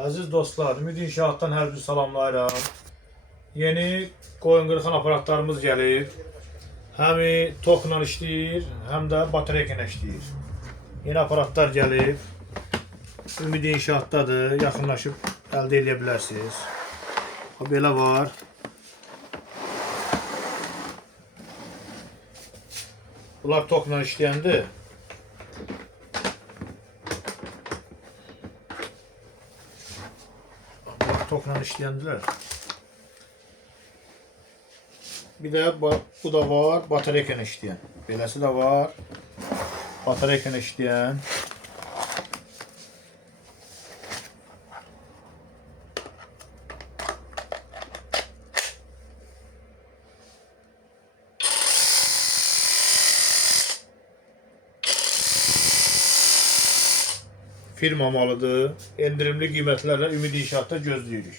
Aziz dostlar, Ümid İnşaatdan hər bir salamlayıram. Yeni qoyun qırxan aparatlarımız gəlir. Həm tokla işləyir, həm də batareyka ilə işləyir. Yeni aparatlar gəlib. Ümid İnşaatdadır, yaxınlaşıb əldə edə bilərsiniz. Belə var. Bunlar tokla işləyəndir. Tokla işləyəndirlər. Bir də bu da var, batareyka ilə işləyən. Beləsi də var, batareyka ilə işləyən. Firma malıdır. Endirimli qiymətlərlə Ümid İnşaatda gözləyirik.